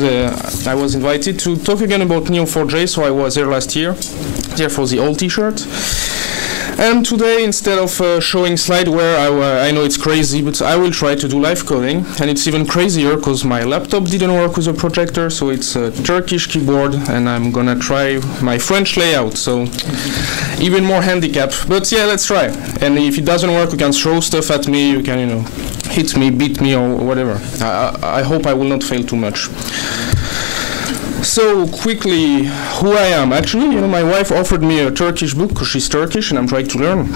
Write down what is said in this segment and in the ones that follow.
time I was invited to talk again about Neo4j, so I was there last year, there for the old t-shirt. And today, instead of showing slideware, I know it's crazy, but I will try to do live coding. And it's even crazier because my laptop didn't work with a projector, so it's a Turkish keyboard, and I'm gonna try my French layout, so even more handicap. But yeah, let's try. And if it doesn't work, you can throw stuff at me, you can, you know, hit me, beat me, or whatever. I hope I will not fail too much. So quickly, who I am. Actually, you know, my wife offered me a Turkish book because she's Turkish and I'm trying to learn.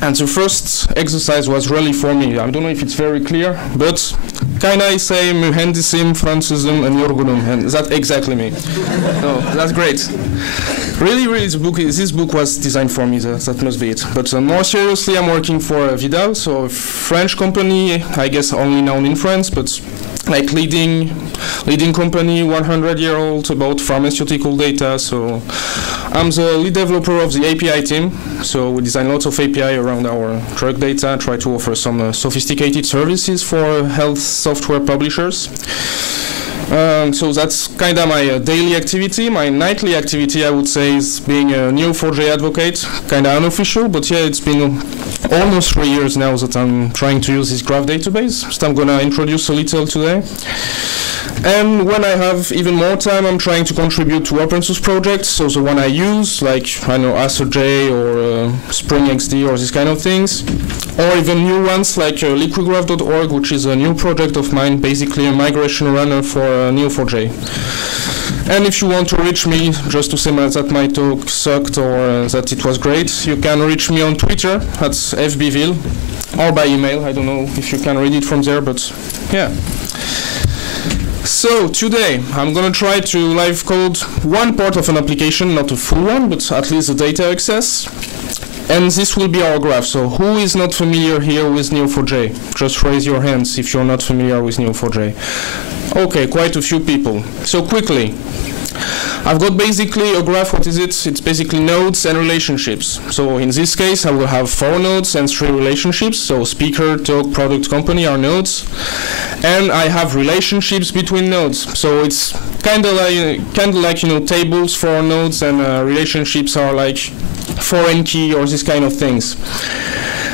And the first exercise was really for me. I don't know if it's very clear, but can I say mühendisim, Fransızım, and yorgunum? And that's exactly me. No, that's great. Really, this book was designed for me. That must be it. But more seriously, I'm working for Biville, so a French company, I guess only known in France, but like leading company, 100-year-old, about pharmaceutical data. So I'm the lead developer of the API team. So we design lots of API around our drug data, try to offer some sophisticated services for health software publishers. So that's kind of my daily activity. My nightly activity, I would say, is being a Neo4j advocate, kind of unofficial, but yeah, it's been almost 3 years now that I'm trying to use this graph database, so I'm going to introduce a little today. And when I have even more time, I'm trying to contribute to open source projects, so the one I use, like, I know, Neo4j or Spring XD or these kind of things, or even new ones like liquidgraph.org, which is a new project of mine, basically a migration runner for Neo4j. And if you want to reach me, just to say that my talk sucked or that it was great, you can reach me on Twitter, that's fbiville, or by email. I don't know if you can read it from there, but yeah. So today, I'm going to try to live code one part of an application, not a full one, but at least the data access. And this will be our graph. So who is not familiar here with Neo4j? Just raise your hands if you're not familiar with Neo4j. Okay, quite a few people. So quickly, I've got basically a graph. What is it? It's basically nodes and relationships. So in this case, I will have 4 nodes and 3 relationships. So speaker, talk, product, company are nodes. And I have relationships between nodes. So it's kind of like you know, tables for nodes, and relationships are like foreign key or this kind of things.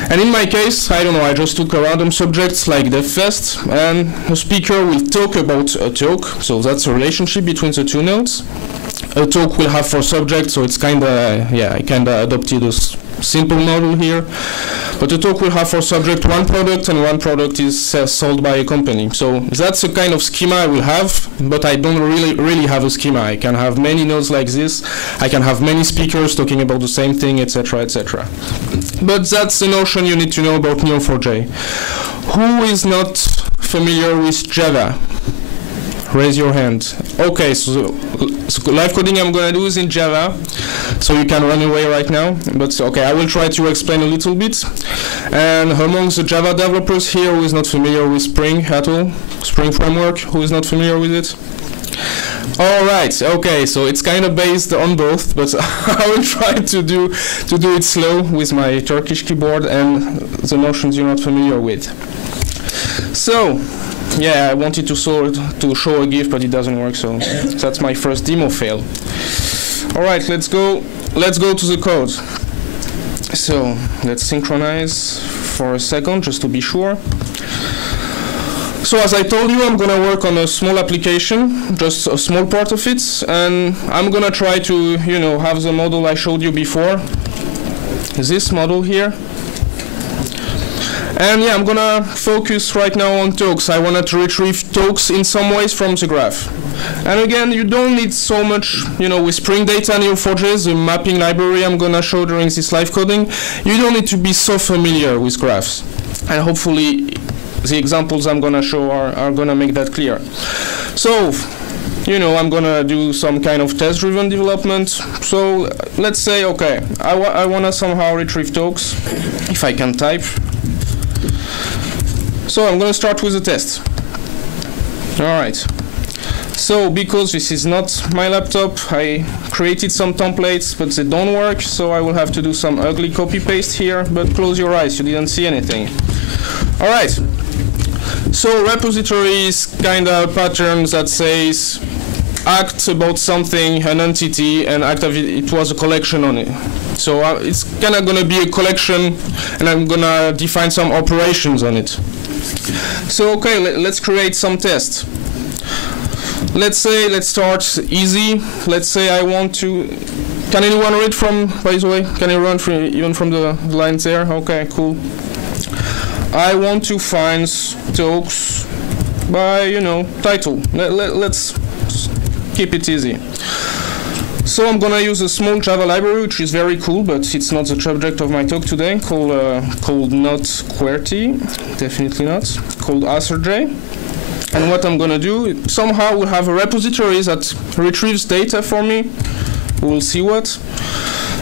And in my case, I don't know, I just took a random subject like DevFest, and the speaker will talk about a talk, so that's a relationship between the 2 nodes. A talk will have 4 subjects, so it's kind of, yeah, I kind of adopted a simple model here. But the talk will have 4 subjects, 1 product, and 1 product is sold by a company. So that's a kind of schema I will have, but I don't really have a schema. I can have many nodes like this. I can have many speakers talking about the same thing, etc., etc. But that's the notion you need to know about Neo4j. Who is not familiar with Java? Raise your hand. Okay, so live coding I'm going to do is in Java, so you can run away right now. But okay, I will try to explain a little bit. And among the Java developers here, who is not familiar with Spring at all? Spring framework, who is not familiar with it? All right, okay, so it's kind of based on both, but I will try to do it slow with my Turkish keyboard and the notions you're not familiar with. So, yeah, I wanted to show a GIF, but it doesn't work, so that's my first demo fail. All right, let's go to the code. So let's synchronize for a second, just to be sure. So as I told you, I'm going to work on a small application, just a small part of it, and I'm going to try to, you know, have the model I showed you before, this model here. And yeah, I'm going to focus right now on talks. I wanted to retrieve talks in some ways from the graph. And again, you don't need so much, you know, with Spring Data and Neo4j, the mapping library I'm going to show during this live coding, you don't need to be so familiar with graphs. And hopefully the examples I'm going to show are going to make that clear. So, you know, I'm going to do some kind of test-driven development. So let's say, okay, I want to somehow retrieve talks, if I can type. So I'm going to start with a test. All right. So because this is not my laptop, I created some templates, but they don't work, so I will have to do some ugly copy-paste here, but close your eyes, you didn't see anything. All right. So repository is kind of pattern that says act about something, an entity, and act of it was a collection on it. So it's kind of going to be a collection, and I'm going to define some operations on it. So okay, let's create some tests. Let's start easy. Let's say I want to, can anyone read from, by the way, can you run even from the lines there? Okay, cool. I want to find talks by, you know, title. Let's keep it easy. So I'm gonna use a small Java library, which is very cool, but it's not the subject of my talk today, called not QWERTY, definitely not, called Neo4j. And what I'm gonna do, somehow we'll have a repository that retrieves data for me. We'll see what.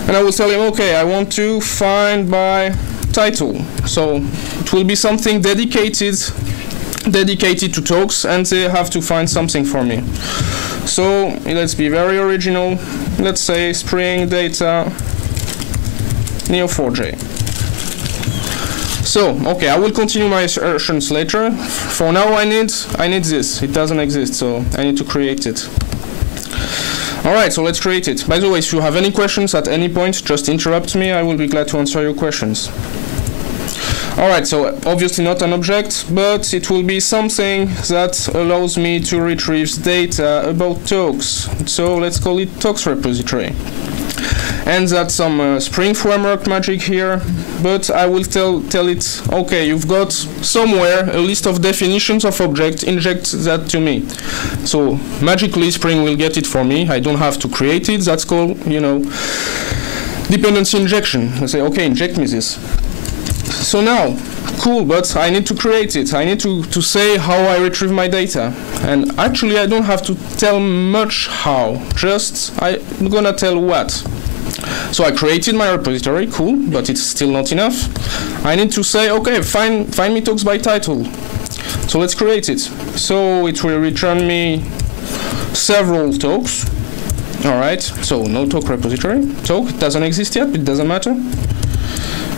And I will tell him, okay, I want to find by title. So it will be something dedicated to talks, and they have to find something for me. So let's be very original. Let's say Spring Data Neo4j. So okay, I will continue my assertions later. For now, I need this. It doesn't exist, so I need to create it. All right, so let's create it. By the way, if you have any questions at any point, just interrupt me. I will be glad to answer your questions. All right, so obviously not an object, but it will be something that allows me to retrieve data about talks. So let's call it talks repository. And that's some Spring framework magic here, but I will tell it, okay, you've got somewhere a list of definitions of objects, inject that to me. So magically Spring will get it for me. I don't have to create it. That's called, you know, dependency injection. I say, okay, inject me this. So now, cool, but I need to create it. I need to say how I retrieve my data. And actually, I don't have to tell much how, just I'm gonna tell what. So I created my repository, cool, but it's still not enough. I need to say, okay, find me talks by title. So let's create it. So it will return me several talks. All right, so no talk repository. Talk doesn't exist yet, but it doesn't matter.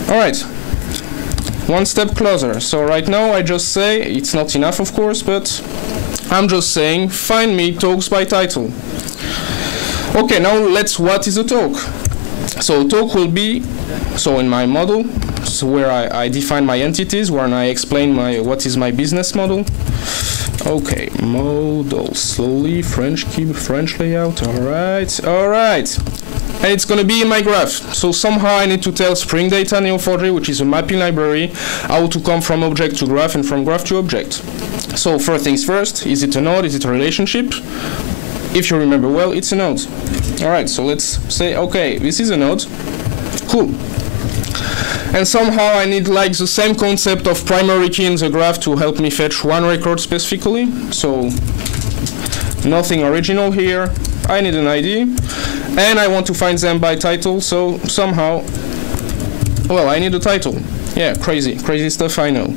All right. One step closer. So right now I just say, it's not enough of course, but I'm just saying find me talks by title. Okay, now what is a talk? So talk will be, so in my model, so where I define my entities, where I explain what is my business model. Okay, model, slowly, French key, French layout, all right. And it's going to be in my graph. So somehow I need to tell Spring Data Neo4j, which is a mapping library, how to come from object to graph and from graph to object. So first things first, is it a node, is it a relationship? If you remember well, it's a node. All right, so let's say, okay, this is a node. Cool. And somehow I need like the same concept of primary key in the graph to help me fetch one record specifically. So nothing original here. I need an ID. And I want to find them by title, so somehow, well, I need a title. Yeah, crazy stuff, I know.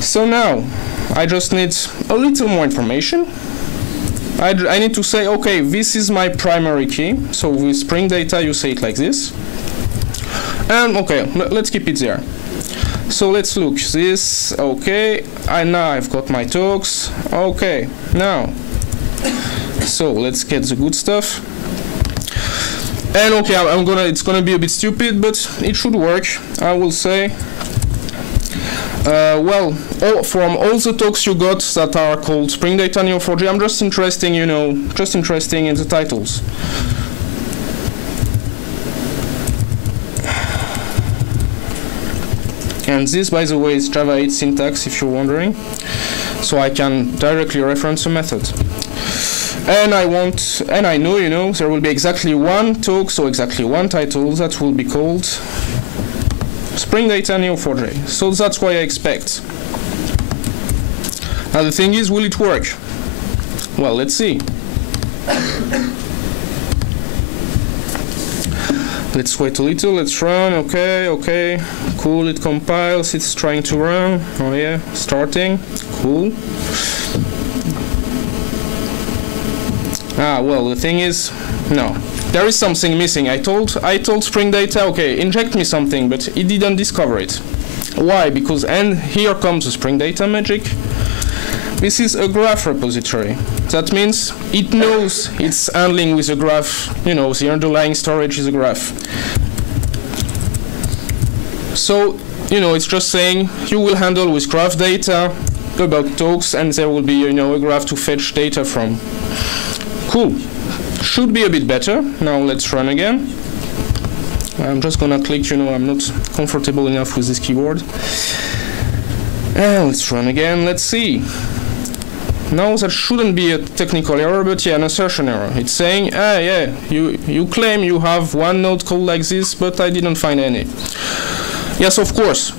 So now, I just need a little more information. I need to say, okay, this is my primary key. So with Spring Data, you say it like this. And okay, let's keep it there. So let's look, this, okay, now I've got my talks. Okay, now, so let's get the good stuff. And okay, it's gonna be a bit stupid, but it should work. I will say, well, from all the talks you got that are called Spring Data Neo4j, I'm just interested, you know, in the titles. And this, by the way, is Java 8 syntax, if you're wondering. So I can directly reference a method. And I know, you know, there will be exactly one talk, so exactly one title that will be called Spring Data Neo4j. So that's what I expect. Now the thing is, will it work? Well, let's see. Let's wait a little, let's run, okay, cool, it compiles, it's trying to run, oh yeah, starting, cool. Ah, well, the thing is, no, there is something missing. I told Spring Data, okay, inject me something, but it didn't discover it. Why? Because, and here comes the Spring Data magic, This is a graph repository. That means it knows it's handling with a graph, you know, the underlying storage is a graph. So, you know, it's just saying you will handle with graph data about talks, and there will be, you know, a graph to fetch data from. Cool. Should be a bit better. Now let's run again. I'm just gonna click, you know, I'm not comfortable enough with this keyboard. And let's run again, let's see. Now that shouldn't be a technical error, but yeah, an assertion error. It's saying, yeah, you claim you have one node called like this, but I didn't find any. Yes, of course.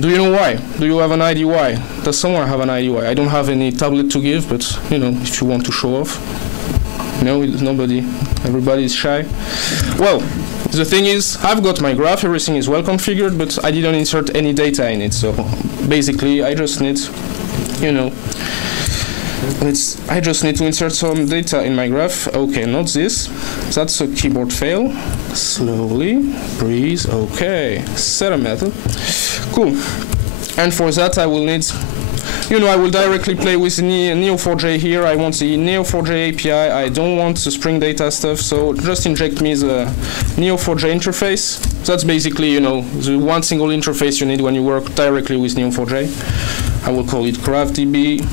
Do you know why? Do you have an idea why? Does someone have an idea why? I don't have any tablet to give, but, you know, if you want to show off. No, nobody. Everybody is shy. Well, the thing is, I've got my graph, everything is well configured, but I didn't insert any data in it. So basically, I just need, you know, I just need to insert some data in my graph. Okay, not this. That's a keyboard fail. Slowly, breathe. Okay, set a method. Cool. And for that, I will need, you know, I will directly play with Neo4j here. I want the Neo4j API. I don't want the Spring Data stuff. So just inject me the Neo4j interface. That's basically, you know, the one single interface you need when you work directly with Neo4j. I will call it GraphDB.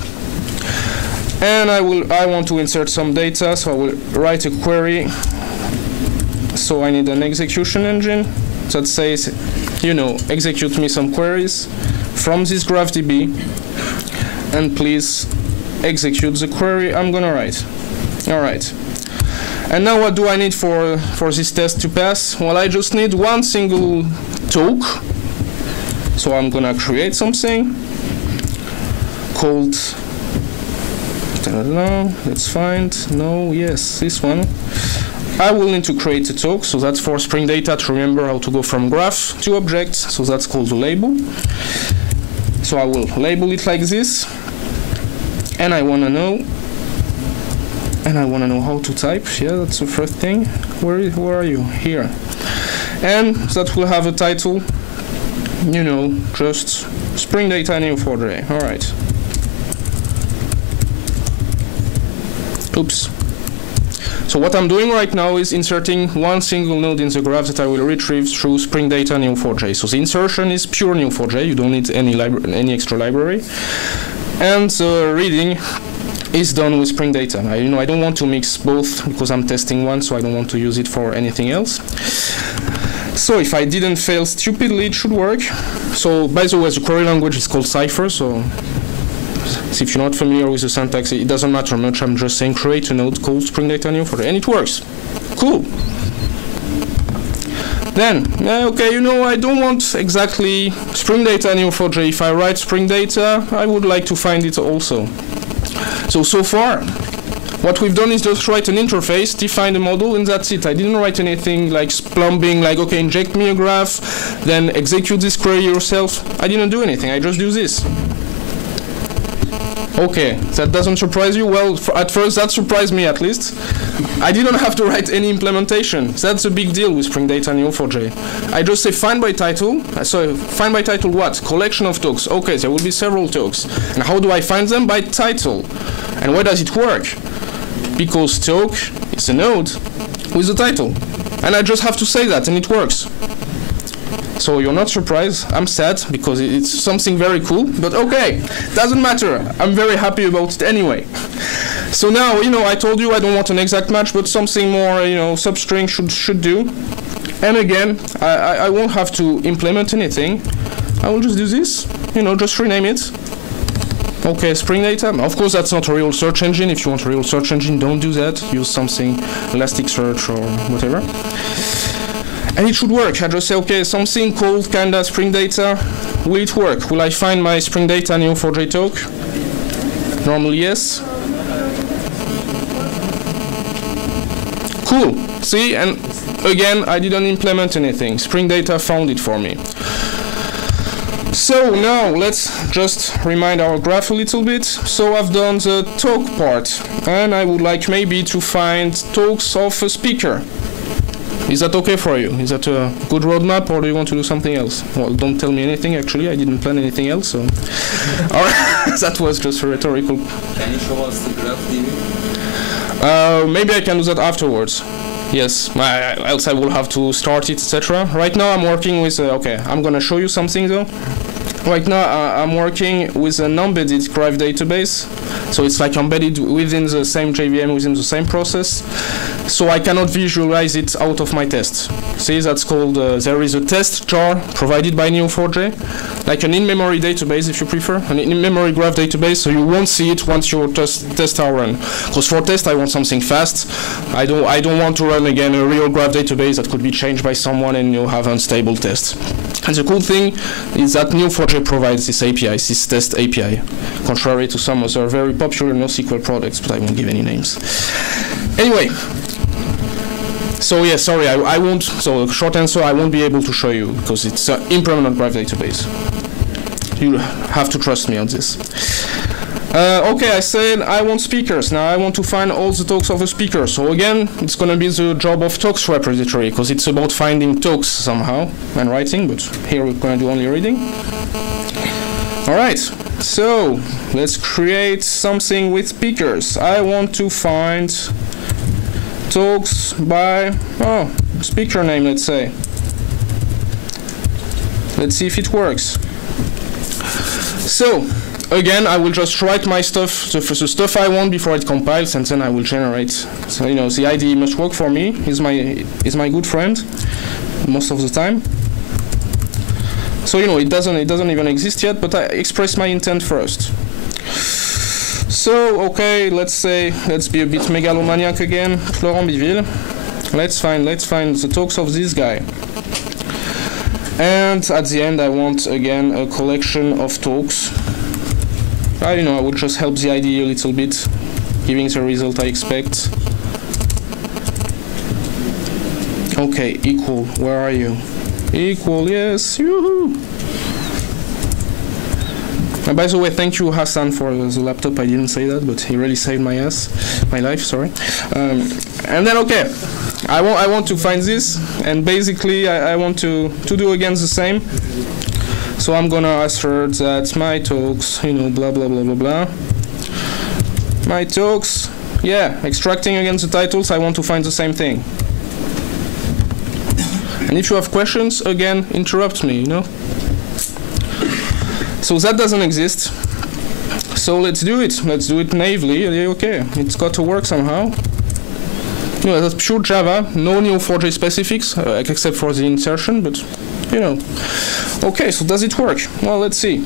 And I want to insert some data, so I will write a query. So I need an execution engine that says, you know, execute me some queries from this GraphDB, and please execute the query I'm gonna write. All right. And now what do I need for this test to pass? Well, I just need one single talk. So I'm gonna create something called, let's find, no, yes, this one. I will need to create a talk, so that's for Spring Data to remember how to go from graph to object, so that's called the label. So I will label it like this, and I want to know how to type. Yeah, that's the first thing. Where are you? Here. And that will have a title, you know, just Spring Data Neo4j. All right. Oops. So what I'm doing right now is inserting one single node in the graph that I will retrieve through Spring Data Neo4j. So the insertion is pure Neo4j. You don't need any extra library. And the reading is done with Spring Data. I don't want to mix both because I'm testing one, so I don't want to use it for anything else. So if I didn't fail stupidly, it should work. So by the way, the query language is called Cypher. So if you're not familiar with the syntax, it doesn't matter much. I'm just saying create a node called Spring Data Neo4j, and it works. Cool. Then, okay, you know, I don't want exactly Spring Data Neo4j. If I write Spring Data, I would like to find it also. So far, what we've done is just write an interface, define a model, and that's it. I didn't write anything like plumbing, like, okay, inject me a graph, then execute this query yourself. I didn't do anything. I just do this. Okay, that doesn't surprise you? Well, at first that surprised me at least. I didn't have to write any implementation. That's a big deal with Spring Data Neo4j. I just say find by title. So find by title what? Collection of talks. Okay, there will be several talks. And how do I find them? By title. And why does it work? Because talk is a node with a title. And I just have to say that and it works. So you're not surprised. I'm sad because it's something very cool, but okay, doesn't matter. I'm very happy about it anyway. So now, you know, I told you I don't want an exact match, but something more, you know, substring should do. And again, I won't have to implement anything. I will just do this, you know, just rename it. Okay, Spring Data. Of course, that's not a real search engine. If you want a real search engine, don't do that. Use something, Elasticsearch or whatever. And it should work. I just say, okay, something called kinda Spring Data. Will it work? Will I find my Spring Data Neo4j talk? Normally, yes. Cool. See, and again, I didn't implement anything. Spring Data found it for me. So now let's just remind our graph a little bit. So I've done the talk part, and I would like maybe to find talks of a speaker. Is that okay for you? Is that a good roadmap, or do you want to do something else? Well, don't tell me anything, actually. I didn't plan anything else, so... All right. That was just a rhetorical... Can you show us the graph, Biville? Maybe I can do that afterwards. Yes, else I will have to start it, etc. Right now I'm working with... okay, I'm going to show you something, though. Right now I'm working with an embedded graph database. So it's like embedded within the same JVM, within the same process. So I cannot visualize it out of my test. See, that's called, there is a test jar provided by Neo4j, like an in-memory database if you prefer, an in-memory graph database, so you won't see it once your tests are run. Because for test I want something fast. I don't want to run again a real graph database that could be changed by someone and you have unstable tests. And the cool thing is that Neo4j provides this API, this test API, contrary to some other very popular NoSQL products, but I won't give any names. Anyway, so yeah, sorry, I won't, so short answer, I won't be able to show you, because it's an impermanent graph database. You have to trust me on this. Okay, I said I want speakers. Now I want to find all the talks of a speaker. So again, it's going to be the job of talks repository, because it's about finding talks somehow and writing, but here we're going to do only reading. Alright, so let's create something with speakers. I want to find talks by, speaker name, let's say. Let's see if it works. So, again, I will just write my stuff, the stuff I want before it compiles, and then I will generate. So, you know, the IDE must work for me. Is my good friend most of the time. So, you know, it doesn't even exist yet, but I express my intent first. So, okay, let's be a bit megalomaniac again. Florent Biville. Let's find the talks of this guy. And at the end, I want again a collection of talks. I would just help the IDE a little bit, giving the result I expect. Okay, equal, where are you? Equal, yes, yoo-hoo! And by the way, thank you Hassan for the laptop, I didn't say that, but he really saved my life, sorry. And then, okay, I want to find this, and basically I want to do again the same. So I'm gonna assert that my talks, blah blah blah blah blah. My talks, yeah, extracting against the titles, I want to find the same thing. And if you have questions, again, interrupt me, So that doesn't exist. So let's do it. Let's do it naively. Okay, it's got to work somehow. That's pure Java, no Neo4j specifics, except for the insertion, but Okay, so does it work? Well, let's see.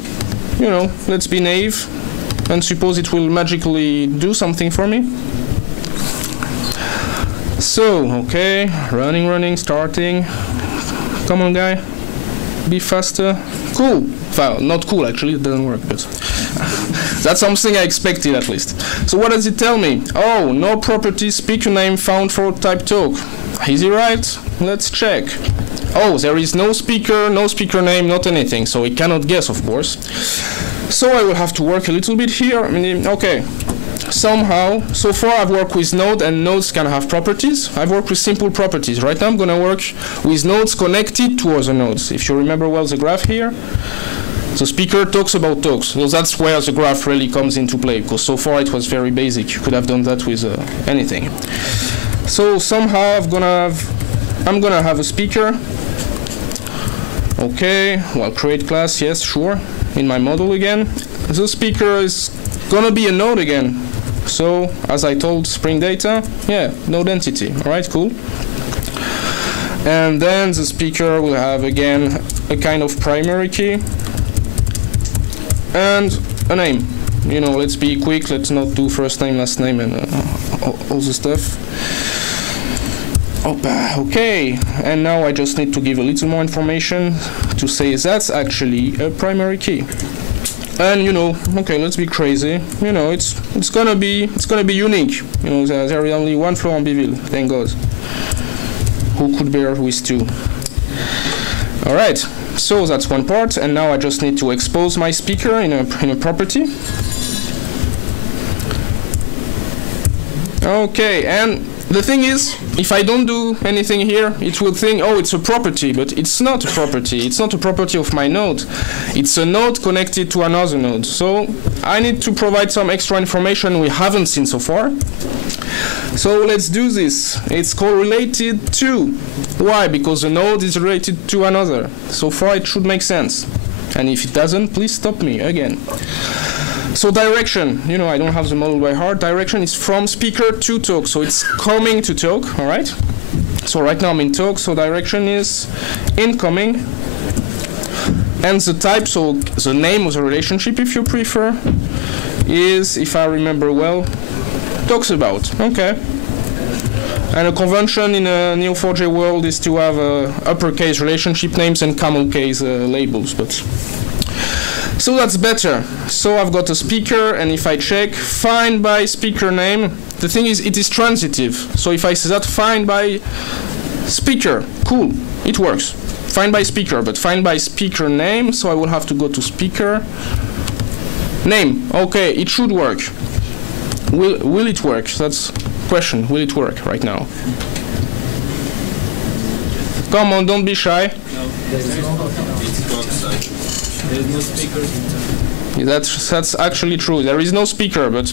Let's be naive and suppose it will magically do something for me. So, okay, running, starting. Come on, guy. Be faster. Cool. Well, not cool, actually, it doesn't work, but that's something I expected, at least. So what does it tell me? Oh, no property speaker name found for type talk. Easy, right? Let's check. Oh, there is no speaker name, not anything, so it cannot guess, of course. So I will have to work a little bit here. Okay. Somehow, so far I've worked with node, and nodes can have properties. I've worked with simple properties. Right now I'm going to work with nodes connected to other nodes. If you remember well the graph here, the speaker talks about talks. So that's where the graph really comes into play, because so far it was very basic. You could have done that with anything. So somehow I'm gonna have a speaker. Okay, well, create class, yes, sure. In my model again. The speaker is gonna be a node again. So, as I told Spring Data, yeah, node entity. Alright, cool. And then the speaker will have again a kind of primary key and a name. Let's be quick, let's not do first name, last name, and all the stuff. Okay, and now I just need to give a little more information to say that's actually a primary key. And okay, let's be crazy. It's gonna be unique. There is only one Florent Biville, thank God. Who could bear with two? All right, so that's one part, and now I just need to expose my speaker in a property. Okay, and the thing is, if I don't do anything here, it will think, oh, it's a property, but it's not a property. It's not a property of my node. It's a node connected to another node. So I need to provide some extra information we haven't seen so far. So let's do this. It's called related to. Why? Because a node is related to another. So far it should make sense. And if it doesn't, please stop me again. So direction, you know, I don't have the model by heart. Direction is from speaker to talk, so it's coming to talk, all right? So right now I'm in talk, so direction is incoming. And the type, so the name of the relationship, if you prefer, is, if I remember well, talks about, okay. And a convention in a Neo4j world is to have uppercase relationship names and camel case labels, but so that's better. So I've got a speaker, and if I check find by speaker name, the thing is it is transitive. So if I say that find by speaker, cool, it works. Find by speaker, but find by speaker name, so I will have to go to speaker name. Okay, it should work. Will it work? That's question. Will it work right now? Come on, don't be shy. There's no speaker. That's actually true. There is no speaker, but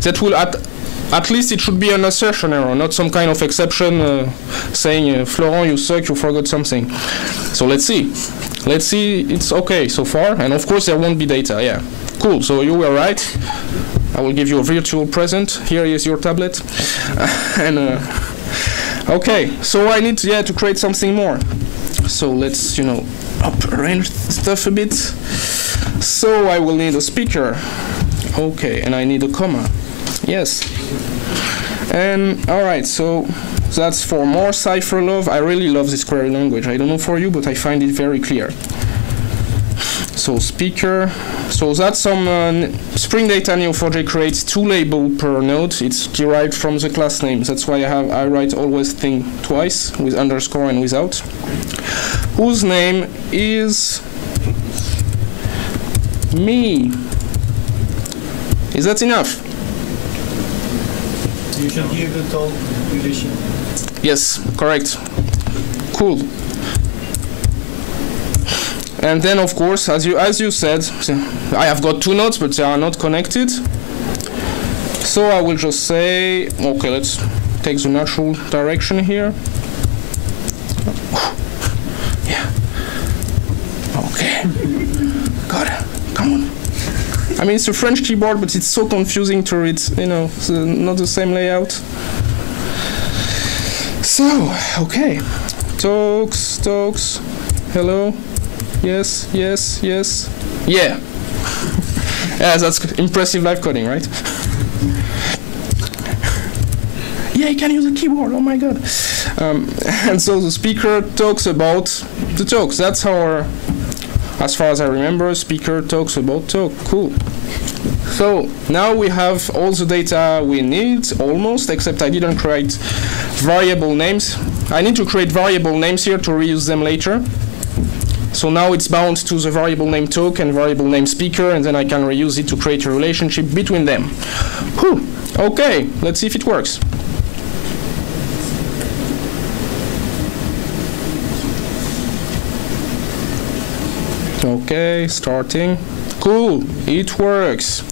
that will at least it should be an assertion error, not some kind of exception saying Florent, you suck, you forgot something. So let's see. Let's see. It's okay so far, and of course there won't be data. Yeah, cool. So you were right. I will give you a virtual present. Here is your tablet. And okay, so I need to create something more. So let's arrange stuff a bit. So I will need a speaker. Okay, and I need a comma. Yes. And all right, so that's for more cipher love. I really love this query language. I don't know for you, but I find it very clear. So speaker. So that's some Spring Data Neo4j creates 2 labels per node. It's derived from the class names. That's why I write always thing twice with underscore and without. Whose name is me. Is that enough? You should give the total relation. Yes, correct. Cool. And then, of course, as you said, I have got 2 nodes, but they are not connected. So I will just say, okay, let's take the natural direction here. Yeah. Okay. Got it. Come on. I mean, it's a French keyboard, but it's so confusing to read. It's not the same layout. So, okay. Talks. Hello. Yes. Yeah. Yeah, that's impressive live coding, right? Yeah, you can use a keyboard, oh my god. And so the speaker talks about the talks. That's our, as far as I remember, speaker talks about talk. Cool. So now we have all the data we need, almost, except I didn't create variable names. I need to create variable names here to reuse them later. So now it's bound to the variable name talk and variable name speaker, and then I can reuse it to create a relationship between them. Whew. Okay, let's see if it works. Okay, starting. Cool, it works.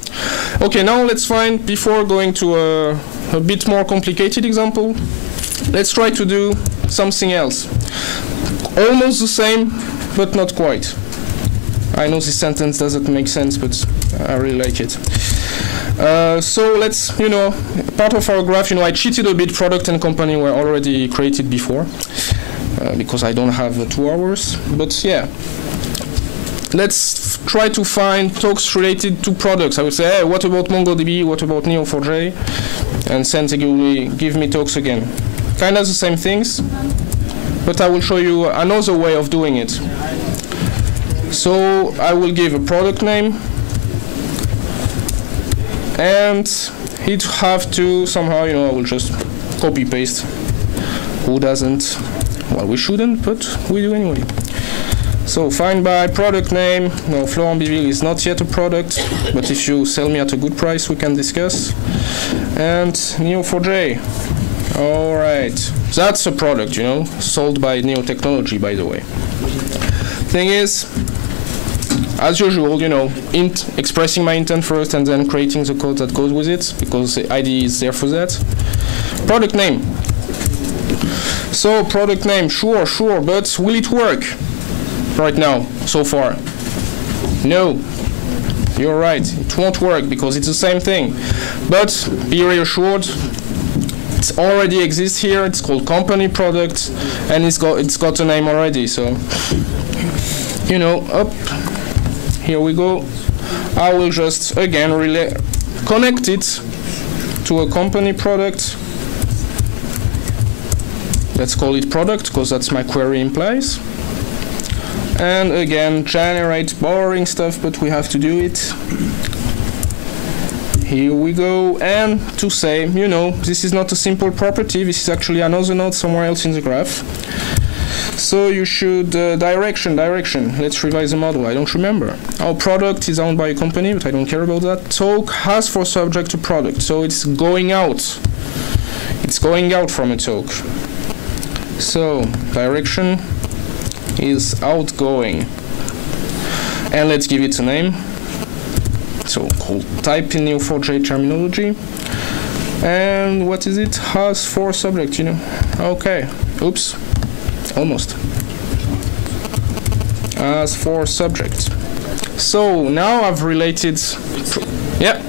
Okay, now let's find, before going to a bit more complicated example, let's try to do something else. Almost the same, but not quite. I know this sentence doesn't make sense, but I really like it. So let's, part of our graph, I cheated a bit. Product and company were already created before, because I don't have 2 hours. But yeah, let's try to find talks related to products. I would say, hey, what about MongoDB? What about Neo4j? And Sensei will give me talks again. Kind of the same things, but I will show you another way of doing it. So I will give a product name, and it have to somehow, I will just copy paste. Who doesn't? Well, we shouldn't, but we do anyway. So find by product name. No, Florent Biville is not yet a product, but if you sell me at a good price, we can discuss. And Neo4j. All right, that's a product, you know, sold by Neo4j, by the way. Thing is, as usual, you know, expressing my intent first and then creating the code that goes with it, because the IDE is there for that. Product name. So product name, sure, but will it work right now, so far? No. You're right, it won't work because it's the same thing. But be reassured, it already exists here. It's called company product, and it's got a name already. So, you know, up here we go. I will just again connect it to a company product. Let's call it product because that's my query implies. And again, generate boring stuff, but we have to do it. Here we go, and to say, you know, this is not a simple property, this is actually another node somewhere else in the graph. So you should, direction, let's revise the model, I don't remember. Our product is owned by a company, but I don't care about that. Talk has for subject a product, so it's going out. It's going out from a talk. So, direction is outgoing. And let's give it a name. So called type in Neo4j terminology. And what is it? Has for subject, you know. Okay. Oops. Almost. As for subject. So now I've related. Yeah.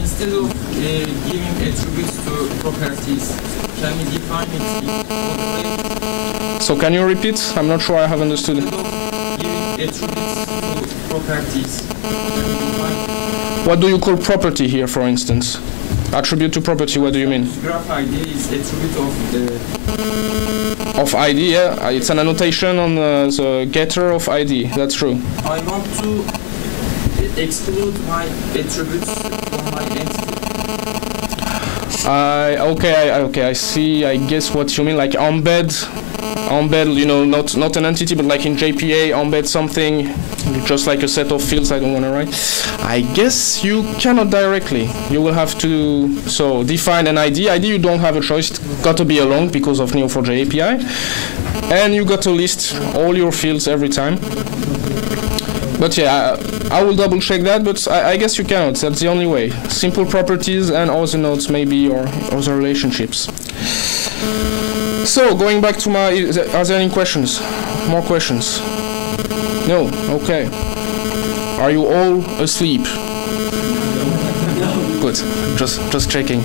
Instead of giving attributes to properties, can we define it in both? So can you repeat? I'm not sure I have understood. Instead of giving attributes to properties, can we define? What do you call property here, for instance? Attribute to property, what do you mean? Graph ID is attribute of the... Of ID, yeah. It's an annotation on the getter of ID, that's true. I want to exclude my attributes from my entity. Okay, I see, I guess what you mean, like embed, you know, not an entity, but like in JPA, embed something, just like a set of fields I don't want to write. I guess you cannot directly. You will have to, so define an ID. ID you don't have a choice, it's got to be a long because of Neo4j API. And you got to list all your fields every time. But yeah, I will double check that, but I guess you cannot. That's the only way. Simple properties and other nodes maybe, or other relationships. So, going back to my, are there any questions? More questions? No? Okay. Are you all asleep? Good. Just checking.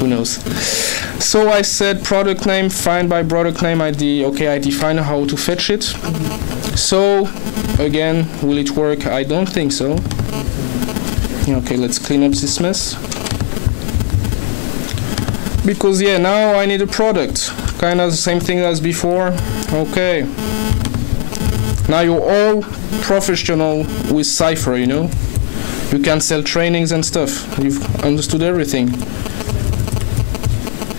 Who knows? So I said product name, find by product name ID. Okay, I define how to fetch it. So, again, will it work? I don't think so. Okay, let's clean up this mess. Because, yeah, now I need a product. Kind of the same thing as before. Okay. Now you're all professional with Cypher, you know? You can sell trainings and stuff. You've understood everything.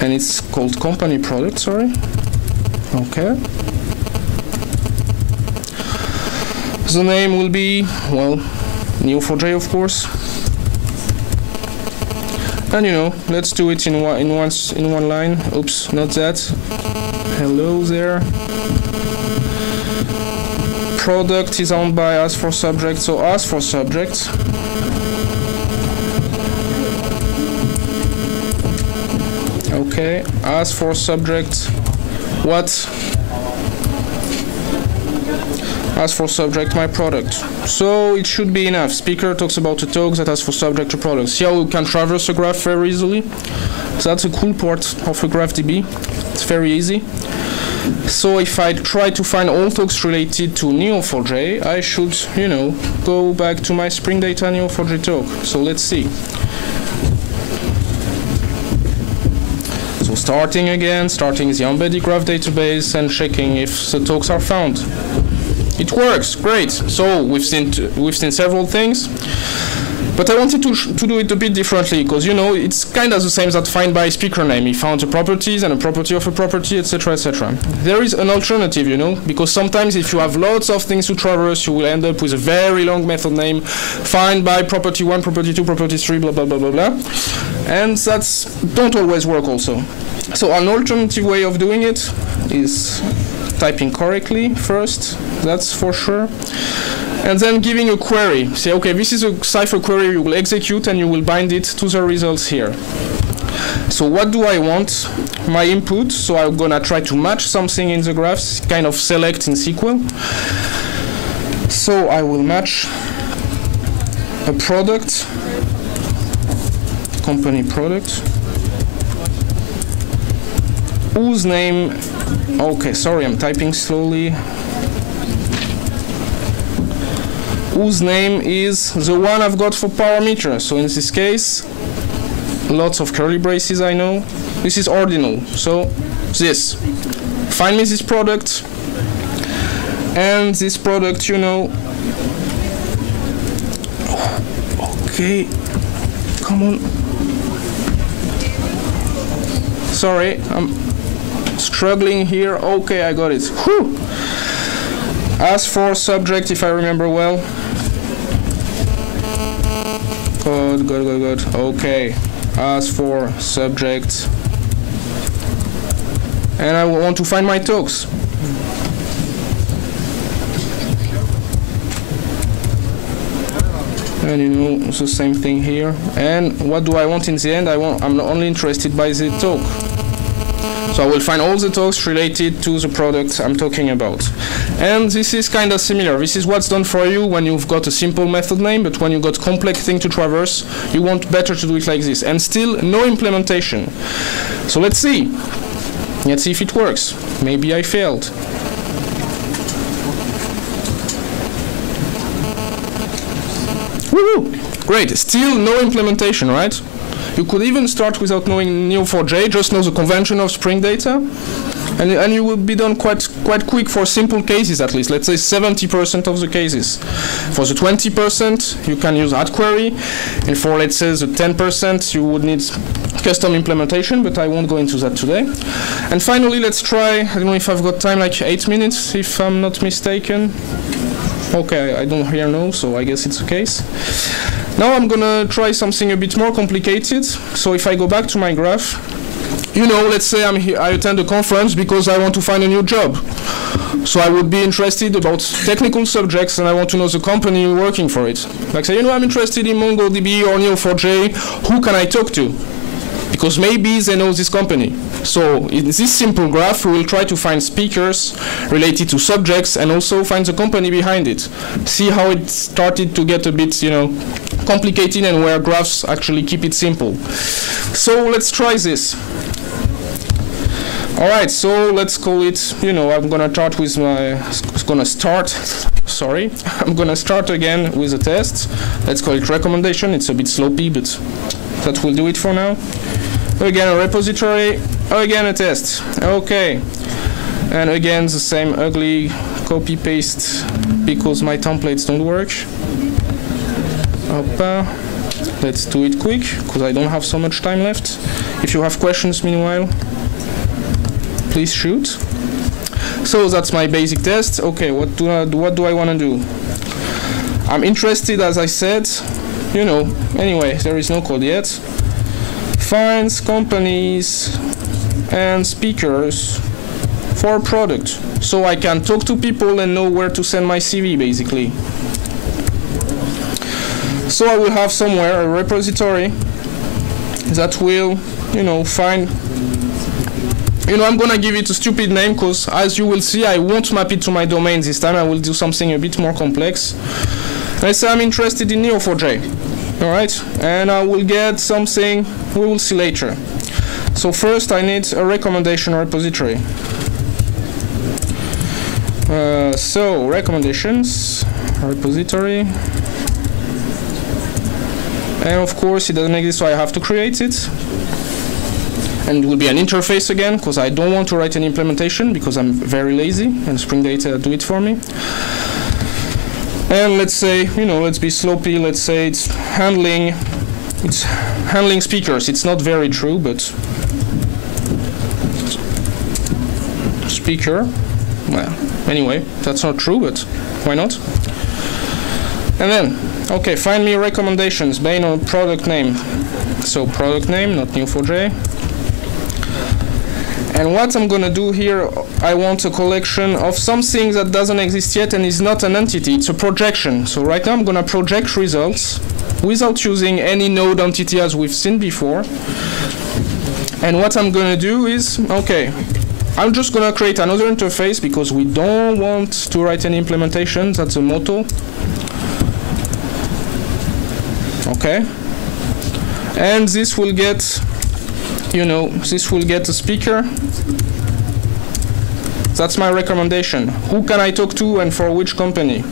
And it's called company product, sorry. Okay. The name will be, well, Neo4j, of course. And you know, let's do it in one line. Oops, not that. Hello there. Product is owned by as for subject, so as for subject. Okay, as for subject, what? As for subject, my product. So it should be enough. Speaker talks about a talk that has for subject a product. See how we can traverse a graph very easily? So that's a cool part of a GraphDB. It's very easy. So if I try to find all talks related to Neo4j, I should, you know, go back to my Spring Data Neo4j talk. So let's see. So starting again, starting the embedded graph database and checking if the talks are found. It works, great. So we've seen several things, but I wanted to do it a bit differently because, you know, it's kind of the same as that find by speaker name. He found the properties and a property of a property, etc., etc. There is an alternative, you know, because sometimes if you have lots of things to traverse, you will end up with a very long method name, find by property 1, property 2, property 3, blah, blah, blah, blah, blah. And that's don't always work also. So an alternative way of doing it is typing correctly first, that's for sure. And then giving a query. Say, okay, this is a cipher query you will execute and you will bind it to the results here. So what do I want? My input, so I'm gonna try to match something in the graphs, kind of select in SQL. So I will match a product, company product, whose name, okay, sorry, I'm typing slowly, whose name is the one I've got for parameter. So in this case, lots of curly braces, I know. This is ordinal, so this. Find me this product, and this product, you know. Okay, come on. Sorry, I'm struggling here. Okay, I got it. Whew. As for subject, if I remember well. Good. Okay. As for subject. And I want to find my talks. And you know, the same thing here. And what do I want in the end? I'm only interested by the talk. So I will find all the talks related to the product I'm talking about. And this is kind of similar. This is what's done for you when you've got a simple method name, but when you've got complex thing to traverse, you want better to do it like this. And still no implementation. So let's see. Let's see if it works. Maybe I failed. Woohoo! Great. Still no implementation, right? You could even start without knowing Neo4j, just know the convention of Spring Data, and you will be done quite quick for simple cases at least. Let's say 70% of the cases. For the 20%, you can use @query, and for let's say the 10%, you would need custom implementation, but I won't go into that today. And finally, let's try. I don't know if I've got time, like 8 minutes, if I'm not mistaken. Okay, I don't hear no, so I guess it's the case. Now I'm gonna try something a bit more complicated. So if I go back to my graph, you know, let's say I attend a conference because I want to find a new job. So I would be interested about technical subjects and I want to know the company working for it. Like say, you know, I'm interested in MongoDB or Neo4j, who can I talk to? Because maybe they know this company. So in this simple graph, we will try to find speakers related to subjects and also find the company behind it. See how it started to get a bit, you know, complicated and where graphs actually keep it simple. So let's try this. All right, so let's call it, you know, I'm gonna start again with a test. Let's call it recommendation. It's a bit sloppy, but that will do it for now. Again, a repository, again a test. Okay, and again the same ugly copy-paste because my templates don't work. Opa. Let's do it quick because I don't have so much time left. If you have questions meanwhile, please shoot. So that's my basic test. Okay, what do I want to do? I'm interested, as I said, you know, anyway, there is no code yet. Finds companies and speakers for a product. So I can talk to people and know where to send my CV, basically. So I will have somewhere a repository that will, you know, find, you know, I'm gonna give it a stupid name because as you will see, I won't map it to my domain this time. I will do something a bit more complex. Let's say I'm interested in Neo4j. Alright, and I will get something we will see later. So first I need a recommendation repository. So recommendations, repository. And of course it doesn't exist, so I have to create it. And it will be an interface again, because I don't want to write an implementation, because I'm very lazy, and Spring Data do it for me. And let's say, you know, let's be sloppy, let's say it's handling speakers. It's not very true, but speaker, well, anyway, that's not true, but why not? And then, okay, find me recommendations based on product name. So product name, not Neo4j. And what I'm gonna do here, I want a collection of something that doesn't exist yet and is not an entity, it's a projection. So right now I'm gonna project results without using any node entity as we've seen before. And what I'm gonna do is, okay, I'm just gonna create another interface because we don't want to write any implementation, that's the motto. Okay. And this will get, you know, this will get a speaker. That's my recommendation. Who can I talk to and for which company?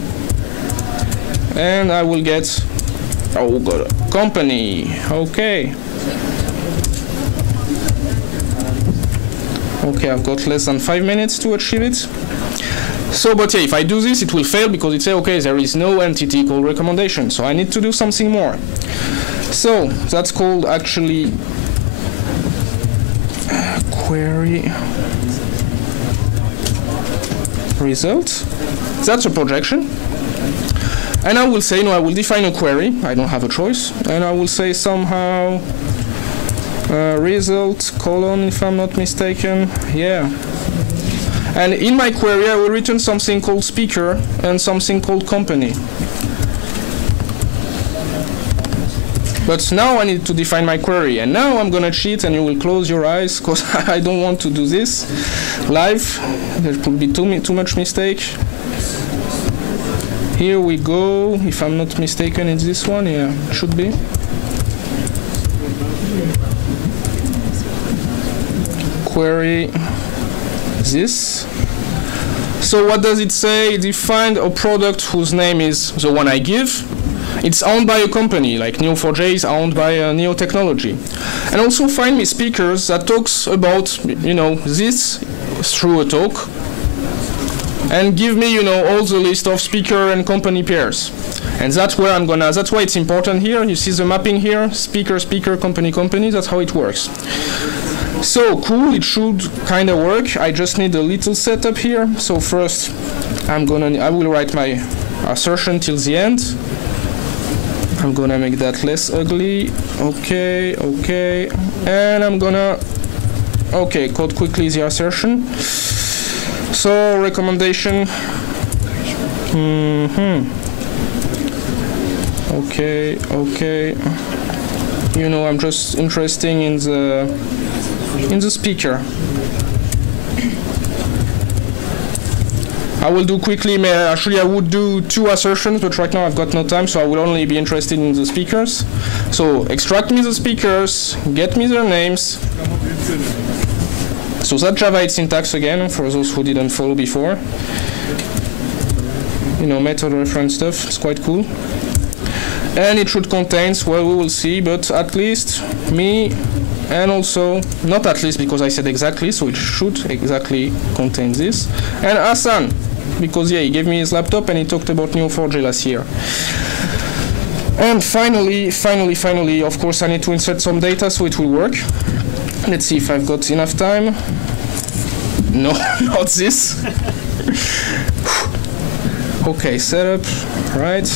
And I will get, oh god, company, okay. Okay, I've got less than 5 minutes to achieve it. So, but yeah, if I do this, it will fail because it says, okay, there is no entity called recommendation. So I need to do something more. So that's called actually query result. That's a projection. And I will say, no, I will define a query. I don't have a choice. And I will say somehow result colon, if I'm not mistaken. Yeah. And in my query, I will return something called speaker and something called company. But now I need to define my query. And now I'm going to cheat, and you will close your eyes, because I don't want to do this live. There could be too much mistake. Here we go. If I'm not mistaken, it's this one. Yeah, it should be. Query this. So what does it say? Define a product whose name is the one I give. It's owned by a company, like Neo4j is owned by Neo Technology. And also find me speakers that talks about, you know, this through a talk. And give me, you know, all the list of speaker and company pairs. And that's where I'm gonna, that's why it's important here. You see the mapping here, speaker, speaker, company, company, that's how it works. So cool, it should kind of work. I just need a little setup here. So first, I will write my assertion till the end. I'm gonna make that less ugly. Okay, okay, and I'm gonna, okay, code quickly the assertion. So recommendation. Okay, okay. You know, I'm just interested in the speaker. I will do quickly, actually I would do 2 assertions, but right now I've got no time, so I will only be interested in the speakers. So extract me the speakers, get me their names. So that Java 8 syntax again, for those who didn't follow before. You know, method reference stuff, it's quite cool. And it should contain, well, we will see, but at least me, and also, not at least because I said exactly, so it should exactly contain this. And Hassan, because yeah, he gave me his laptop and he talked about Neo4j last year. And finally, of course, I need to insert some data so it will work. Let's see if I've got enough time. No, not this. Okay, setup, right.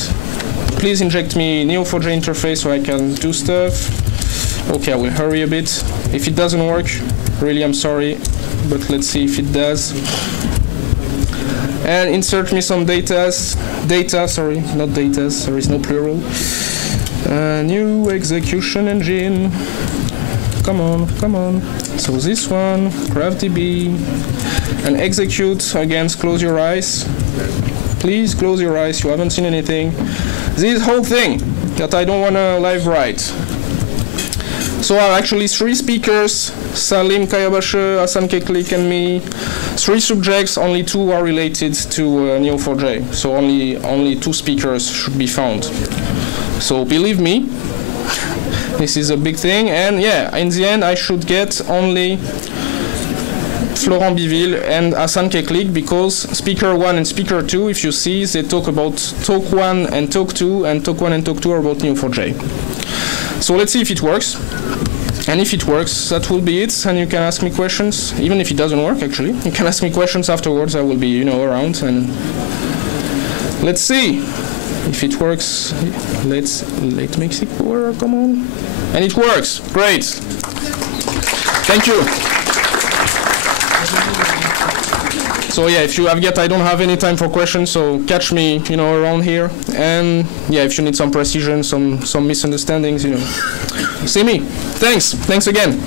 Please inject me Neo4j interface so I can do stuff. Okay, I will hurry a bit. If it doesn't work, really I'm sorry, but let's see if it does. And insert me some data, sorry, not datas, there is no plural. New execution engine. Come on, come on. So this one, GraphDB, and execute against close your eyes. Please close your eyes, you haven't seen anything. This whole thing that I don't want to live write. So I have actually 3 speakers, Salim Kayabashe, Hassan Keklik, and me. 3 subjects, only 2 are related to Neo4j. So only 2 speakers should be found. So believe me, this is a big thing. And yeah, in the end, I should get only Florent Biville and Hassan Keklik, because speaker 1 and speaker 2, if you see, they talk about talk 1 and talk 2, and talk 1 and talk 2 are about Neo4j. So let's see if it works. And if it works, that will be it, and you can ask me questions, even if it doesn't work, actually. You can ask me questions afterwards, I will be, you know, around, and let's see if it works. Let's make it work, come on. And it works, great. Thank you. So yeah, if you have I don't have any time for questions, so catch me, around here. And yeah, if you need some precision, some misunderstandings, see me. Thanks again.